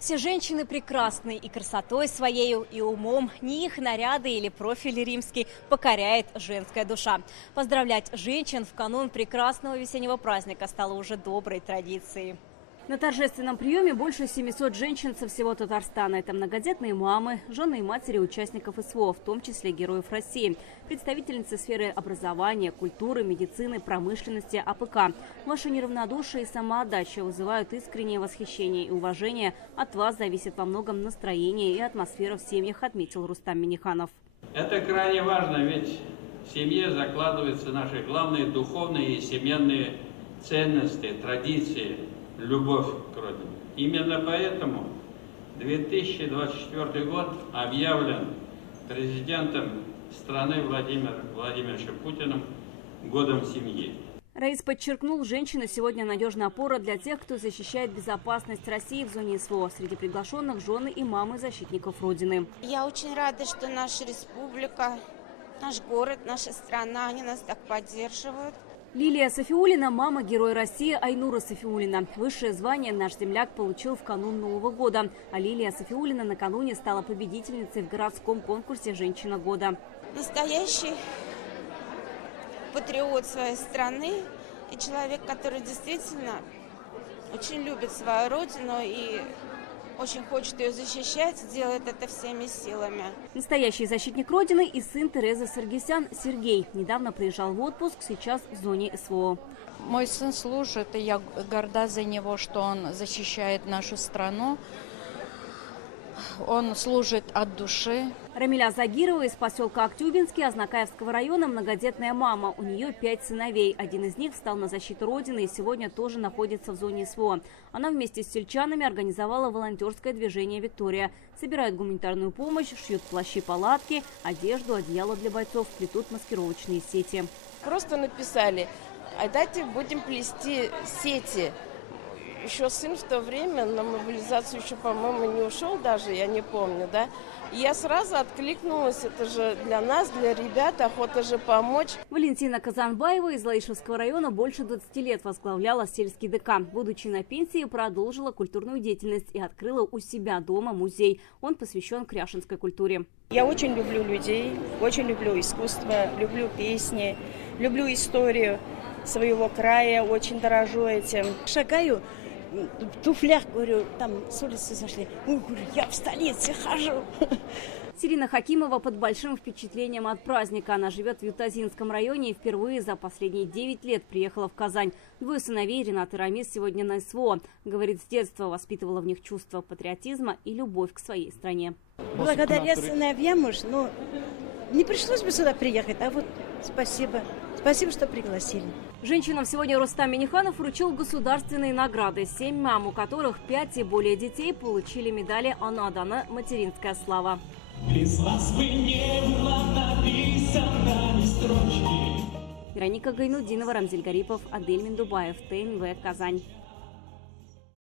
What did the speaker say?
Все женщины прекрасны и красотой своею, и умом. Не их наряды или профиль римский покоряет женская душа. Поздравлять женщин в канун прекрасного весеннего праздника стало уже доброй традицией. На торжественном приеме больше 700 женщин со всего Татарстана. Это многодетные мамы, жены и матери участников СВО, в том числе героев России, представительницы сферы образования, культуры, медицины, промышленности, АПК. Ваше неравнодушие и самоотдача вызывают искреннее восхищение и уважение. От вас зависит во многом настроение и атмосфера в семьях, отметил Рустам Минниханов. Это крайне важно, ведь в семье закладываются наши главные духовные и семейные ценности, традиции, любовь к родине. Именно поэтому 2024 год объявлен президентом страны Владимиром Владимировичем Путиным годом семьи. Раис подчеркнул, женщина сегодня надежная опора для тех, кто защищает безопасность России в зоне СВО. Среди приглашенных жены и мамы защитников Родины. Я очень рада, что наша республика, наш город, наша страна, они нас так поддерживают. Лилия Софиуллина – мама героя России Айнура Софиуллина. Высшее звание наш земляк получил в канун Нового года. А Лилия Софиуллина накануне стала победительницей в городском конкурсе «Женщина года». Настоящий патриот своей страны и человек, который действительно очень любит свою родину и очень хочет ее защищать, делает это всеми силами. Настоящий защитник Родины и сын Терезы Саргисян Сергей. Недавно приезжал в отпуск, сейчас в зоне СВО. Мой сын служит, и я горда за него, что он защищает нашу страну. Он служит от души. Рамиля Загирова из поселка Актюбинский Азнакаевского района многодетная мама. У нее 5 сыновей. Один из них встал на защиту Родины и сегодня тоже находится в зоне СВО. Она вместе с сельчанами организовала волонтерское движение «Виктория». Собирают гуманитарную помощь, шьют плащи-палатки, одежду, одеяло для бойцов, плетут маскировочные сети. Просто написали: а дайте будем плести сети. Еще сын в то время на мобилизацию еще, по-моему, не ушел даже, я не помню, да. И я сразу откликнулась, это же для нас, для ребят, охота же помочь. Валентина Казанбаева из Лаишевского района больше 20 лет возглавляла сельский ДК. Будучи на пенсии, продолжила культурную деятельность и открыла у себя дома музей. Он посвящен кряшинской культуре. Я очень люблю людей, очень люблю искусство, люблю песни, люблю историю своего края, очень дорожу этим. Шагаю в туфлях, говорю, там с улицы зашли. Ой, говорю, я в столице хожу. Сирина Хакимова под большим впечатлением от праздника. Она живет в Ютазинском районе и впервые за последние 9 лет приехала в Казань. Двое сыновей Ренат и Рамис сегодня на СВО. Говорит, с детства воспитывала в них чувство патриотизма и любовь к своей стране. Благодаря сыновьям, не пришлось бы сюда приехать, а вот спасибо. Спасибо, что пригласили. Женщинам сегодня Рустам Минниханов вручил государственные награды. 7 мам, у которых 5 и более детей, получили медали «Она дана материнская слава». Вероника Гайнудинова, Рамзиль Гарипов, Адель Миндубаев, ТНВ, Казань.